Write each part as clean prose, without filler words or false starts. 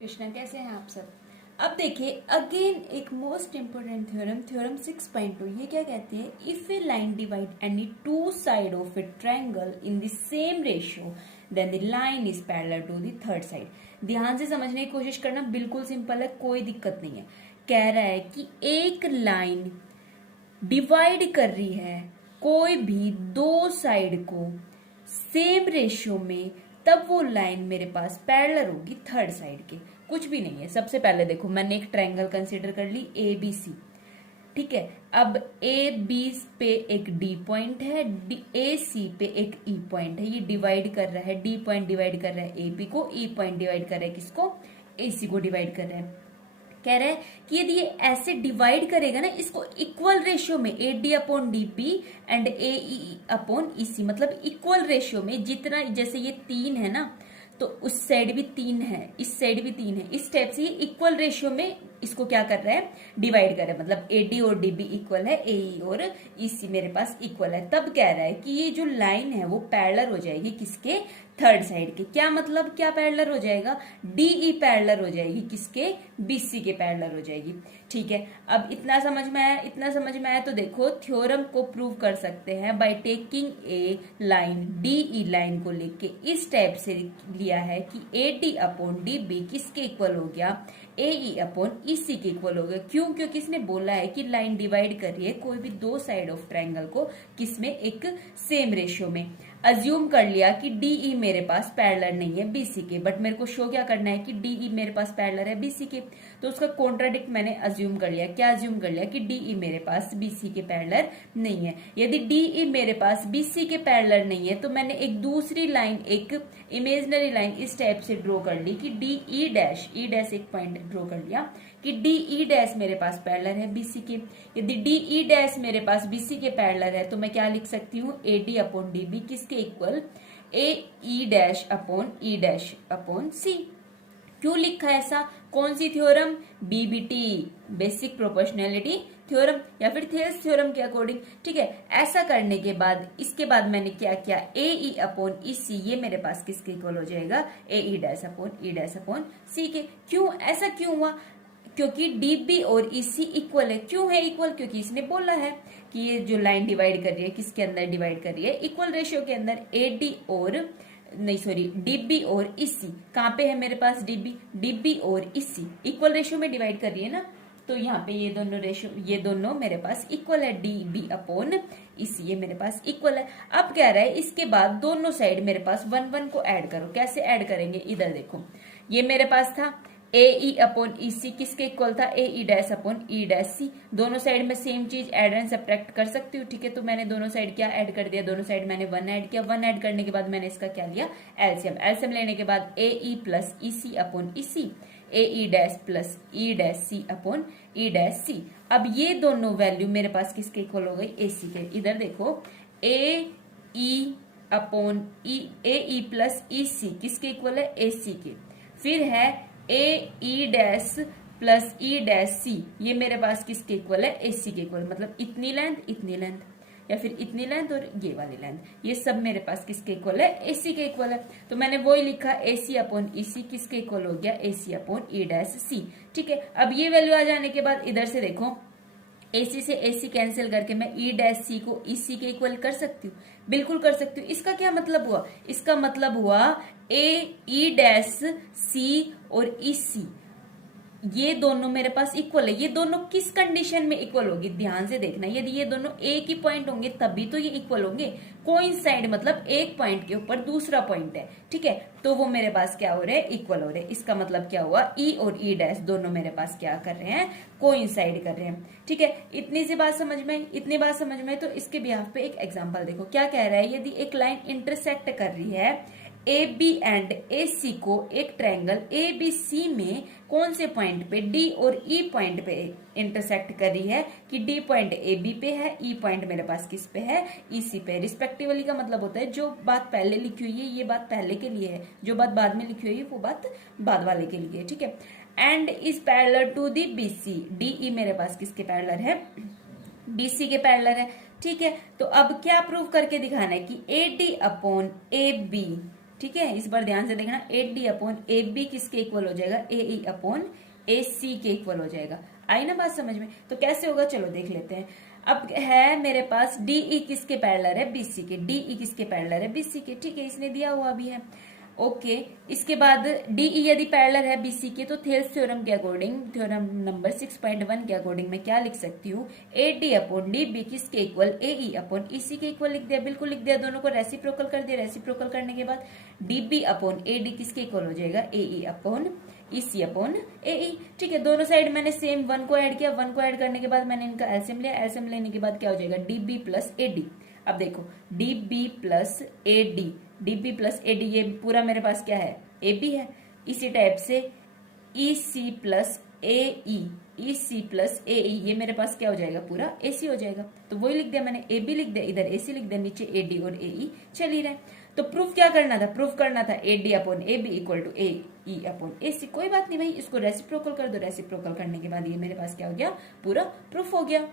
कृष्णा, कैसे हैं आप सब। अब देखिए अगेन एक मोस्ट इंपोर्टेंट थ्योरम, थ्योरम 6.2। ये क्या कहती है, if a line divide any two side of a triangle in the same ratio then the line is parallel to the third side. ध्यान से समझने की कोशिश करना, बिल्कुल सिंपल है, कोई दिक्कत नहीं है। कह रहा है कि एक लाइन डिवाइड कर रही है कोई भी दो साइड को सेम रेशियो में, तब वो लाइन मेरे पास पैरेलल होगी थर्ड साइड के। कुछ भी नहीं है। सबसे पहले देखो, मैंने एक ट्रायंगल कंसीडर कर ली ए बी सी, ठीक है। अब ए बी पे एक डी पॉइंट है, ए सी पे एक ई पॉइंट है। ये डिवाइड कर रहा है, डी पॉइंट डिवाइड कर रहा है ए बी को, ई पॉइंट डिवाइड कर रहा है किसको, ए सी को डिवाइड कर रहा है। कह रहा है कि यदि ये ऐसे डिवाइड करेगा ना, इसको इक्वल रेशियो में, A D upon D P and A E upon E C, मतलब इक्वल रेशियो में, जितना, जैसे ये 3 है ना, तो उस साइड भी 3 है, इस साइड भी 3 है, इस टाइप से ये इक्वल रेशियो में इसको क्या कर रहा है, डिवाइड कर रहा है। मतलब ए डी और डी बी इक्वल है, ए ई और ई सी मेरे पास इक्वल है। तब कह रहा है कि ये जो लाइन है वो पैरेलल हो जाएगी किसके, थर्ड साइड के। क्या मतलब, क्या पैरेलल हो जाएगा, डी ई पैरेलल हो जाएगी किसके, बी सी के पैरेलल हो जाएगी। ठीक है, अब इतना समझ में आया, इतना समझ में आया तो देखो थ्योरम को प्रूव कर सकते हैं by taking a line, D E line को लेके इस टाइप से लिया है कि A D upon D B किसके इक्वल हो गया, ए ई अपॉन ई सी के इक्वल हो गया। क्यों, क्योंकि इसने बोला है कि लाइन डिवाइड कर रही है कोई भी दो साइड ऑफ ट्रायंगल को, किसमें, एक सेम रेशियो में। अज्यूम कर लिया कि डी ई मेरे पास पैरेलल नहीं है बीसी के, बट मेरे को शो क्या करना है कि डी ई मेरे पास पैरेलल है बीसी के, तो उसका कॉन्ट्राडिक्ट मैंने अज्यूम कर लिया। क्या अज्यूम कर लिया कि डी ई मेरे पास बीसी के पैरेलल नहीं है। यदि डी ई मेरे पास बीसी के पैरेलल नहीं है, तो मैंने एक दूसरी लाइन, एक इमेजिनरी लाइन इस टाइप से ड्रॉ कर ली कि डी ई डैश, ई डैश एक पॉइंट ड्रॉ कर लिया कि डी ई डैश मेरे पास पैरेलल है बीसी के। यदि डी ई डैश मेरे पास बीसी के पैरेलल है, तो मैं क्या लिख सकती हूँ, A D upon D B किसके equal, A E dash upon E dash upon C. क्यों लिखा ऐसा, कौन सी theorem, BBT, basic proportionality theorem, या फिर थेल्स थ्योरम के अकॉर्डिंग। ठीक है, ऐसा करने के बाद, इसके बाद मैंने क्या किया, ए ई अपॉन ई सी, ये मेरे पास किसके इक्वल हो जाएगा, ए ई डैश अपॉन सी के। क्यों, ऐसा क्यों हुआ, क्योंकि डी बी और ई सी इक्वल है। क्यों है इक्वल, क्योंकि इसने बोला है कि ये जो लाइन डिवाइड कर रही है किसके अंदर डिवाइड कर रही है, इक्वल रेशियो के अंदर। ए डी और नहीं सॉरी, डीबी और इसी कहाँ पे है मेरे पास, डीबी, डीबी और इसी इक्वल रेशियो में डिवाइड कर रही है ना, तो यहाँ पे ये दोनों रेशियो, ये दोनों मेरे पास इक्वल है, डीबी अपॉन इसी, ये मेरे पास इक्वल है। अब कह रहा है इसके बाद दोनों साइड मेरे पास 1 1 को ऐड करो। कैसे ऐड करेंगे, इधर देखो, ये मेरे पास था ए ई अपॉन ई सी, किसके इक्वल था, A E dash upon E dash C. दोनों साइड में सेम चीज ऐड एंड सब्ट्रैक्ट कर सकती हूँ। ठीक है, तो मैंने दोनों साइड क्या ऐड कर दिया, दोनों साइड मैंने 1 ऐड किया। 1 ऐड करने के बाद मैंने इसका क्या लिया, एलसीएम। एलसीएम लेने के बाद A E plus E C upon E C, A E dash plus E dash C upon E dash C. अब ये दोनों वैल्यू मेरे पास किसके इक्वल हो गई, ए सी के। इधर देखो, ए ई अपॉन ई, ए ई प्लस ई सी किसके इक्वल है, ए सी के। फिर है A E dash plus E dash C, ये मेरे पास किसके इक्वल है, ए सी के इक्वल। मतलब इतनी लेंथ, या फिर इतनी लेंथ और ये वाली लेंथ, ये सब मेरे पास किसके इक्वल है, ए सी के इक्वल है। तो मैंने वही लिखा, ए सी अपॉन ई सी किसके इक्वल हो गया, ए सी अपॉन ई डैश सी। ठीक है, अब ये वैल्यू आ जाने के बाद इधर से देखो, ए सी से ए सी कैंसिल करके मैं ई डैश सी को ई सी के इक्वल कर सकती हूँ, बिल्कुल कर सकती हूँ। इसका क्या मतलब हुआ, इसका मतलब हुआ ए ई डैश सी और ई सी, ये दोनों मेरे पास इक्वल है। ये दोनों किस कंडीशन में इक्वल होगी, ध्यान से देखना। यदि ये दोनों एक ही पॉइंट होंगे तभी तो ये इक्वल होंगे। कोइंसाइड मतलब एक पॉइंट के ऊपर दूसरा पॉइंट है, ठीक है, तो वो मेरे पास क्या हो रहे हैं, इक्वल हो रहे हैं। इसका मतलब क्या हुआ, ई और ई डैश दोनों मेरे पास क्या कर रहे हैं, कोइंसाइड कर रहे हैं। ठीक है, इतनी सी बात समझ में, इतनी बात समझ में। तो इसके बिहाफ पे एक एग्जाम्पल देखो, क्या कह रहा है, यदि एक लाइन इंटरसेक्ट कर रही है ए बी एंड ए सी को एक ट्रायंगल ए बी सी में कौन से पॉइंट पे, डी और ई पॉइंट पे इंटरसेक्ट कर रही है, कि डी पॉइंट ए बी पे है, ई पॉइंट मेरे पास किस पे है, ई सी पे। रिस्पेक्टिवली का मतलब होता है जो बात पहले लिखी हुई है ये बात पहले के लिए है, जो बात बाद में लिखी हुई है वो बात बाद वाले के लिए। ठीक है, and is parallel to the B C, D E मेरे पास किसके पैरेलल है, बी सी के पैरेलल है। ठीक है, तो अब क्या प्रूव करके दिखाना है कि A D upon A B ठीक है, इस बार ध्यान से देखना, AD अपॉन AB किसके इक्वल हो जाएगा, AE अपॉन AC के इक्वल हो जाएगा। आई ना बात समझ में? तो कैसे होगा चलो देख लेते हैं। अब है मेरे पास DE किसके पैरेलल है, BC के। DE किसके पैरेलल है, BC के। ठीक है, इसने दिया हुआ भी है। ओके, इसके बाद DE यदि पैरेलल है BC के तो थेल्स थ्योरम के अकॉर्डिंग, थ्योरम नंबर 6.1 के अकॉर्डिंग मैं क्या लिख सकती हूँ, AD अपॉन DB किसके इक्वल, AE अपॉन EC के इक्वल लिख दिया। बिल्कुल लिख दिया, दोनों को रेसिप्रोकल कर दिया। रेसिप्रोकल करने के बाद DB अपॉन AD किसके इक्वल हो जाएगा, AE upon EC upon AE। ठीक है, दोनों साइड मैंने सेम 1 को ऐड किया। 1 को ऐड करने के बाद मैंने इनका एलसीएम लिया। एलसीएम लेने के बाद क्या हो जाएगा, DB प्लस AD। अब देखो DB plus AD, DB plus AD, ये पूरा मेरे पास क्या है, AB है। इसी टाइप से EC plus AE, EC plus AE, ये मेरे पास क्या हो जाएगा, पूरा AC हो जाएगा। तो वही लिख दिया मैंने, AB लिख दिया, इधर AC लिख दिया, नीचे AD और AE चल ही रहे। तो प्रूफ क्या करना था, प्रूफ करना था AD upon AB equal to AE upon AC। कोई बात नहीं भाई, इसको रेसिप्रोकल कर दो। रेसिप्रोकल करने के बाद ये मेरे पास क्या हो गया, पूरा प्रूफ हो गया।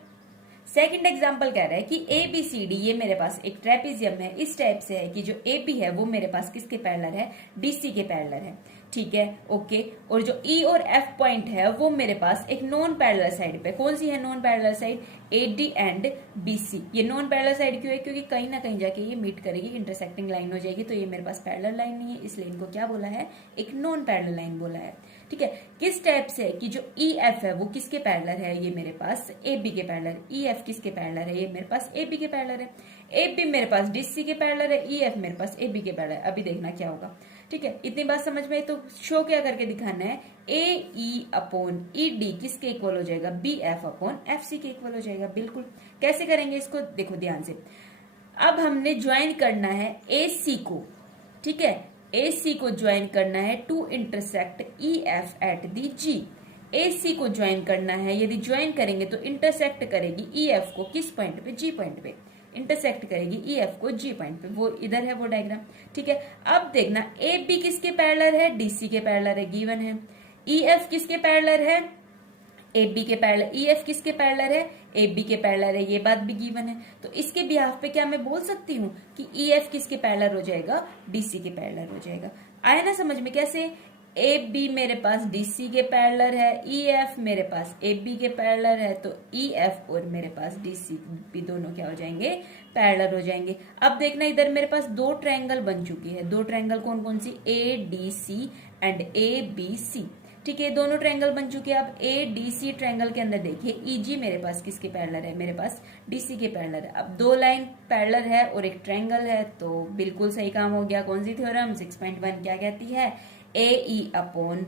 सेकंड एग्जांपल कह रहा है कि ABCD ये मेरे पास एक ट्रेपेजियम है, इस टाइप से है कि जो AB है वो मेरे पास किसके पैरेलल है, DC के पैरेलल है। ठीक है, ओके। और जो E और F पॉइंट है वो मेरे पास एक नॉन पैरेलल साइड पे, कौन सी है non parallel side, AD and BC। ये नॉन पैरेलल साइड क्यों है, क्योंकि कहीं ना कहीं जाके ये मीट करेगी, इंटरसेक्टिंग लाइन हो जाएगी। तो ये मेरे पास पैरेलल लाइन नहीं है, इसलिए इनको क्या बोला है, एक नॉन पैरेलल लाइन बोला है। ठीक है, किस टाइप से कि जो EF है वो किसके पैरेलल है, ये मेरे पास AB के पैरेलल। EF किसके पैरेलल है, ये मेरे पास AB के पैरेलल है। AB मेरे पास DC के पैरेलल है, EF मेरे पास AB के पैरेलल है। अभी देखना क्या होगा। ठीक है, इतनी बात समझ में। तो शो क्या करके दिखाना है, AE अपॉन ED किसके इक्वल हो जाएगा, BF अपॉन FC के इक्वल हो जाएगा। बिल्कुल, कैसे करेंगे इसको, देखो ध्यान से। अब हमने ज्वाइन करना है AC को, ठीक है, AC को ज्वाइन करना है to intersect EF at the G। AC को ज्वाइन करना है, यदि ज्वाइन करेंगे तो इंटरसेक्ट करेगी EF को किस पॉइंट पे, G पॉइंट पे। इंटरसेक्ट करेगी EF को G पॉइंट पे, वो इधर है वो डायग्राम। ठीक है, अब देखना AB किसके पैरेलल है, DC के पैरेलल है, गिवन है। EF किसके पैरेलल है, AB के पैरेलल। EF किसके पैरेलल है, AB के पैरेलल है, ये बात भी गिवन है। तो इसके बिहाफ पे क्या मैं बोल सकती हूँ कि EF किसके पैरेलल हो जाएगा, DC के पैरेलल हो जाएगा। आया ना समझ में, कैसे, AB मेरे पास DC के पैरेलल है, EF मेरे पास AB के पैरेलल है, तो EF और मेरे पास DC भी दोनों क्या हो जाएंगे, पैरेलल हो जाएंगे। अब देखना इधर मेरे पास दो ट्रायंगल बन चुकी है। दो ट्रायंगल कौन कौन सी, ADC एंड ABC। ठीक है, दोनों ट्रायंगल बन चुके हैं। अब ADC ट्रायंगल के अंदर देखिए EG मेरे पास किसके पैरेलल है, मेरे पास DC के पैरेलल है। अब दो लाइन पैरेलल है और एक ट्रायंगल है, तो बिल्कुल सही काम हो गया। कौन सी थ्योरम 6.1 क्या कहती है, AE अपॉन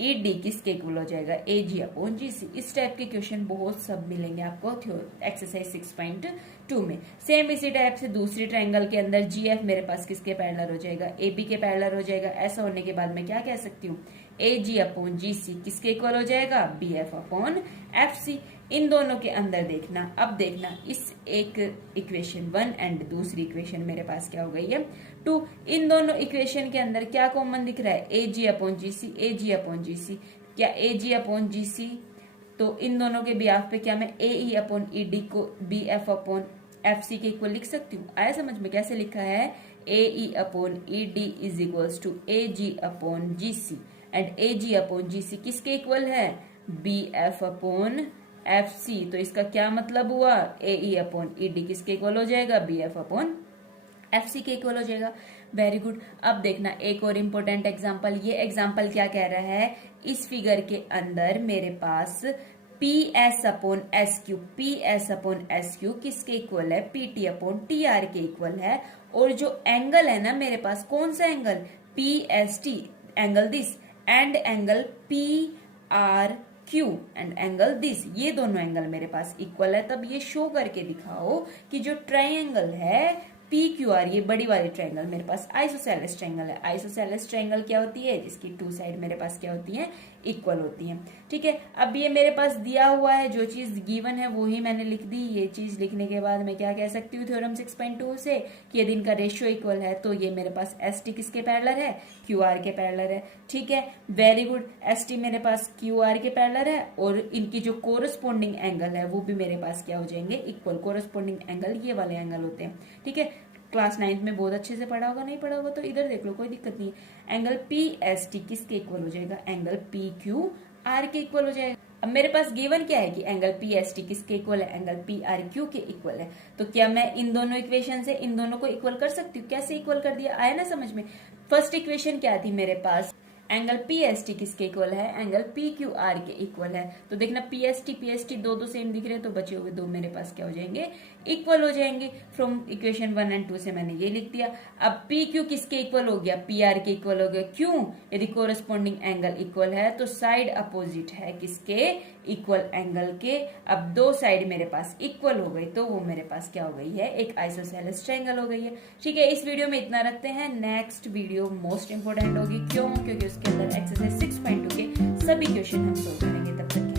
ED किसके इक्वल हो जाएगा, AG अपॉन GC। इस टाइप के क्वेश्चन बहुत सब मिलेंगे आपको एक्सरसाइज 6.2 में। सेम इसी टाइप से दूसरी ट्रायंगल के अंदर GF मेरे पास किसके पैरेलल हो जाएगा, AB के पैरेलल हो जाएगा। ऐसा होने के बाद मैं क्या कह सकती हूँ, AG अपॉन GC किसके इक्वल हो जाएगा, BF अपॉन FC। इन दोनों के अंदर देखना, अब देखना इस एक इक्वेशन 1 एंड दूसरी इक्वेशन मेरे पास क्या हो गई है 2। इन दोनों इक्वेशन के अंदर क्या कॉमन दिख रहा है, AG upon GC, AG upon GC। क्या AG अपॉन GC, तो इन दोनों के बिहाफ पे क्या मैं AE अपॉन ED को BF अपॉन FC के इक्वल लिख सकती हूँ। आया समझ में, कैसे लिखा है, AE upon ED is equals to AG upon GC and AG upon GC किसके इक्वल है, BF अपॉन FC। तो इसका क्या मतलब हुआ, AE अपॉन ED किसके इक्वल हो जाएगा, BF अपॉन FC के इक्वल हो जाएगा। Very good. अब देखना एक और इम्पोर्टेंट एग्जांपल। ये एग्जांपल क्या कह रहा है, इस फिगर के अंदर मेरे पास PS upon SQ, PS upon SQ किसके इक्वल है, PT अपॉन TR के इक्वल है। और जो एंगल है ना मेरे पास, कौन सा angle, PST angle this and angle PRQ and angle this, ये दोनों एंगल मेरे पास इक्वल है। तब ये शो करके दिखाओ कि जो ट्रायंगल है PQR, ये बड़ी वाली ट्रायंगल मेरे पास आइसोसेलेस ट्रायंगल है। आइसोसेलेस ट्रायंगल क्या होती है, जिसकी टू साइड मेरे पास क्या होती है, इक्वल होती है। ठीक है, अब ये मेरे पास दिया हुआ है, जो चीज गिवन है वो ही मैंने लिख दी। ये चीज लिखने के बाद मैं क्या कह सकती हूँ थ्योरम 6.2 से कि यदि इनका रेशियो इक्वल है तो ये मेरे पास ST किसके पैरेलल है, QR के पैरेलल है। ठीक है, वेरी गुड। ST मेरे पास QR के पैरेलल है और इनकी जो कोरस्पोंडिंग एंगल है वो भी मेरे पास क्या हो जाएंगे, इक्वल। कोरस्पोंडिंग एंगल ये वाले एंगल होते हैं। ठीक है, क्लास 9th में बहुत अच्छे से पढ़ा होगा, नहीं पढ़ा होगा तो इधर देख लो, कोई दिक्कत नहीं है। एंगल पी एस टी किसके इक्वल हो जाएगा, एंगल पी क्यू आर के इक्वल हो जाएगा। अब मेरे पास गिवन क्या है कि एंगल पी एस टी किसके इक्वल है, एंगल पी आर क्यू के इक्वल है। तो क्या मैं इन दोनों इक्वेशन से इन दोनों को इक्वल कर सकती हूँ? कैसे इक्वल कर दिया, आया ना समझ में। फर्स्ट इक्वेशन क्या थी मेरे पास, एंगल पी एस टी किसके इक्वल है, एंगल पी क्यू आर के इक्वल है। तो देखना पी एस टी दो सेम दिख रहे हैं, तो बचे हुए दो मेरे पास क्या हो जाएंगे, इक्वल हो जाएंगे। फ्रॉम इक्वेशन 1 और 2 से मैंने ये लिख दिया। अब पी क्यू किसके इक्वल हो गया, पी आर के इक्वल हो गया। क्यों, यदि कोरस्पॉन्डिंग एंगल इक्वल है तो साइड अपोजिट है किसके, इक्वल एंगल के। अब दो साइड मेरे पास इक्वल हो गई तो वो मेरे पास क्या हो गई है, एक आइसोसेलेस ट्रायंगल हो गई है। ठीक है, इस वीडियो में इतना रखते हैं। नेक्स्ट वीडियो मोस्ट इंपोर्टेंट होगी। क्यों, क्योंकि उसके अंदर एक्सरसाइज 6.2 के सभी क्वेश्चन हम सोल्व करेंगे। तब तक